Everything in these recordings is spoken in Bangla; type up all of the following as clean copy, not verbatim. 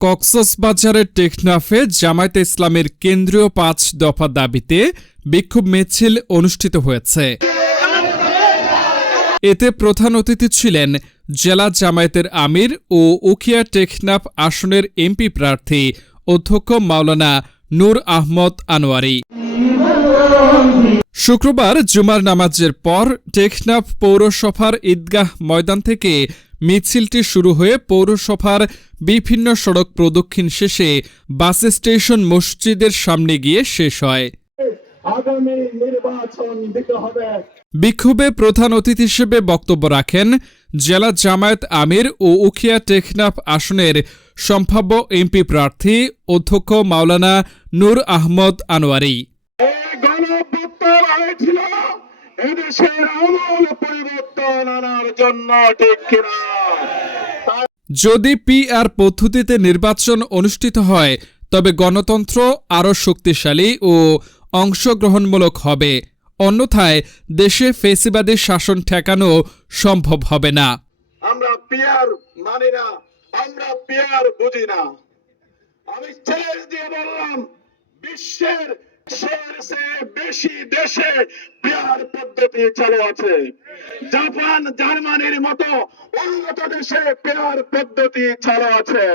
কক্সবাজারের টেকনাফে জামায়াতে ইসলামের কেন্দ্রীয় ৫ দফা দাবিতে বিক্ষোভ মিছিল অনুষ্ঠিত হয়েছে। এতে প্রধান অতিথি ছিলেন জেলা জামায়াতের আমির ও উখিয়া টেকনাফ আসনের এমপি প্রার্থী অধ্যক্ষ মাওলানা নূর আহমদ আনোয়ারি। শুক্রবার জুমার নামাজের পর টেকনাফ পৌরসভার ঈদগাহ ময়দান থেকে মিছিলটি শুরু হয়ে পৌরসভার বিভিন্ন সড়ক প্রদক্ষিণ শেষে বাস স্টেশন মসজিদের সামনে গিয়ে শেষ হয়। বিক্ষোভে প্রধান অতিথি হিসেবে বক্তব্য রাখেন জেলা জামায়াত আমির ও উখিয়া টেকনাফ আসনের সম্ভাব্য এমপি প্রার্থী অধ্যক্ষ মাওলানা নূর আহমদ আনোয়ারি। যদি পিআর পদ্ধতিতে নির্বাচন অনুষ্ঠিত হয় তবে গণতন্ত্র আরও শক্তিশালী ও অংশগ্রহণমূলক হবে, অন্যথায় দেশে ফ্যাসিবাদী শাসন ঠেকানো সম্ভব হবে না। আমরা পিআর মানি না, আমরা পিআর বুঝি না। আমি চ্যালেঞ্জ দিয়ে বললাম, বিশ্বের বেশি দেশে পিআর পদ্ধতি চালু আছে। জাপান, জার্মানির মতো উন্নত দেশে পিআর পদ্ধতি চালু আছে।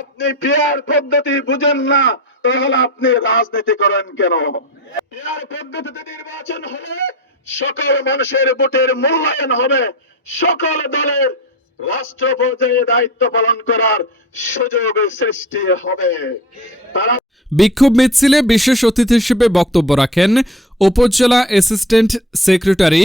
আপনি পিআর পদ্ধতি বুঝেন না, তাহলে আপনি রাজনীতি করেন কেন? পিআর পদ্ধতিতে নির্বাচন হলে সকল মানুষের ভোটের মূল্যায়ন হবে, সকল দলের রাষ্ট্র পর্যায়ে দায়িত্ব পালন করার সুযোগ সৃষ্টি হবে। বিক্ষোভ মিছিলে বিশেষ অতিথি হিসেবে বক্তব্য রাখেন উপজেলা অ্যাসিস্ট্যান্ট সেক্রেটারি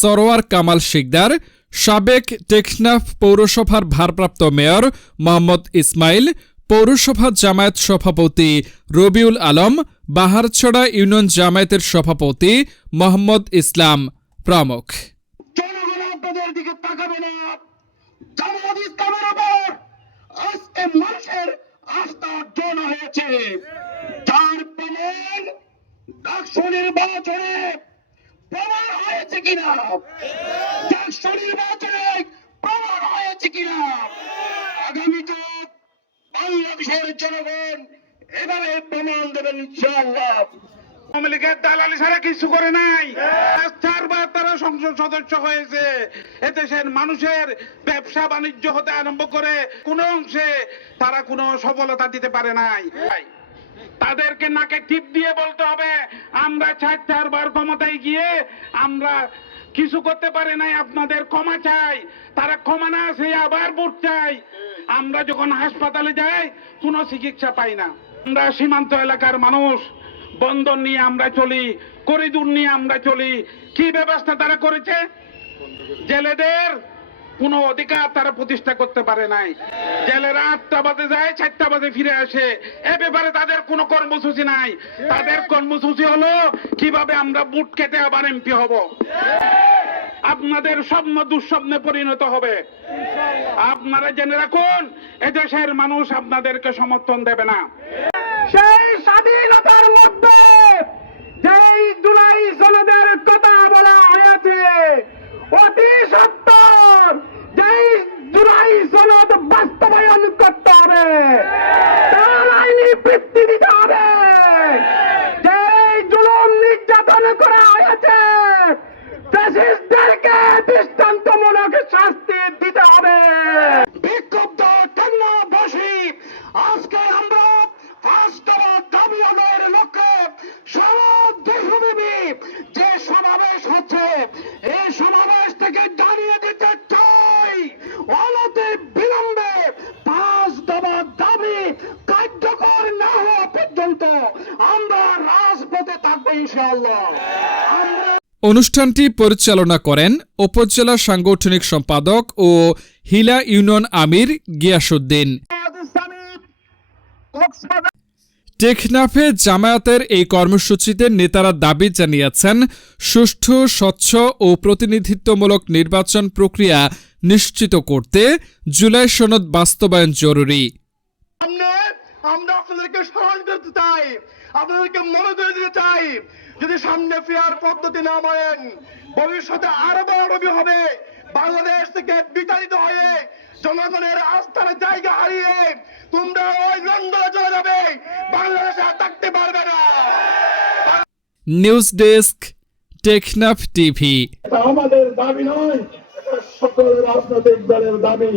সরোয়ার কামাল শিকদার, সাবেক টেকনাফ পৌরসভার ভারপ্রাপ্ত মেয়র মোহাম্মদ ইসমাইল, পৌরসভা জামায়াত সভাপতি রবিউল আলম, বাহারছড়া ইউনিয়ন জামায়াতের সভাপতি মোহাম্মদ ইসলাম প্রমুখ। আস্থা অর্জন হয়েছে, যার প্রমাণ ডাকসু নির্বাচনে প্রমাণ হয়েছে কিনা, ডাকসু নির্বাচনে প্রমাণ হয়েছে কিনা। আগামীতে বাংলাদেশের জনগণ এভাবে প্রমাণ দেবেন ইনশাআল্লাহ। আওয়ামী লীগের দালালি ছাড়া কিছু করে নাই। 4বার তারা সংসদ সদস্য হয়েছে। এদেশের মানুষের ব্যবসা বাণিজ্য হতে আরম্ভ করে কোন অংশে তারা কোনো সফলতা দিতে পারে নাই। তাদেরকে নাকে টিপ দিয়ে বলতে হবে, আমরা 4বার ক্ষমতায় গিয়ে আমরা কিছু করতে পারে নাই, আপনাদের ক্ষমা চাই। তারা ক্ষমা না সে আবার ভোট চাই। আমরা যখন হাসপাতালে যাই কোনো চিকিৎসা পাই না। আমরা সীমান্ত এলাকার মানুষ, বন্দর নিয়ে আমরা চলি, করিডোর নিয়ে আমরা চলি। কি ব্যবস্থা তারা করেছে? জেলেদের কোনো অধিকার তারা প্রতিষ্ঠা করতে পারে নাই। জেলেরা 8টা বাজে যায়, 4টা বাজে ফিরে আসে। এ ব্যাপারে তাদের কোনো কর্মসূচি নাই। তাদের কর্মসূচি হলো কিভাবে আমরা বুট কেটে আবার এমপি হব। আপনাদের স্বপ্ন দুঃস্বপ্নে পরিণত হবে। আপনারা জেনে রাখুন, এদেশের মানুষ আপনাদেরকে সমর্থন দেবে না। সেই স্বাধীনতার মধ্যে যেই জুলাই সনদের কথা বলা হয়েছে, অতি সত্তর যেই জুলাই সনদ বাস্তবায়ন করতে হবে, তার আইনি বৃত্তি দিতে হবে। যেই জুলুম নির্যাতন করা হয়েছে, ফ্যাসিস্টদেরকে দৃষ্টান্তমূলক শাস্তি দিতে হবে। বিক্ষুব্ধ টেকনাফবাসী, আজকে আমরা 5 দফা দাবি আদায়ের লক্ষ্যে সারা দেশব্যাপী যে সমাবেশ হচ্ছে, এই সমাবেশ থেকে জানিয়ে দিতে চাই, অনতি বিলম্বে 5 দফা দাবি কার্যকর না হওয়া পর্যন্ত আমরা রাজপথে থাকবো ইনশাআল্লাহ। অনুষ্ঠানটি পরিচালনা করেন উপজেলা সাংগঠনিক সম্পাদক ও হিলা ইউনিয়ন আমির গিয়াসউদ্দিন। টেকনাফে জামায়াতের এই কর্মসূচিতে নেতারা দাবি জানিয়েছেন সুষ্ঠু, স্বচ্ছ ও প্রতিনিধিত্বমূলক নির্বাচন প্রক্রিয়া নিশ্চিত করতে জুলাই সনদ বাস্তবায়ন জরুরি। আমরা আপনাদেরকে স্মরণ করতে চাই, আপনাদেরকে মনে করে দিতে চাই, যদি সামনে পিআর পদ্ধতি না মানেন ভবিষ্যতে আরো বড় হবে। বাংলাদেশ থেকে বিতাড়িত হয়ে জনগণের আস্থার জায়গা হারিয়ে তোমরা ওই লন্ডনে চলে যাবে, বাংলাদেশে আর থাকতে পারবে না। News desk, Teknaf TV. এটা আমাদের দাবি নয়, এটা সকল রাজনৈতিক দলের দাবি।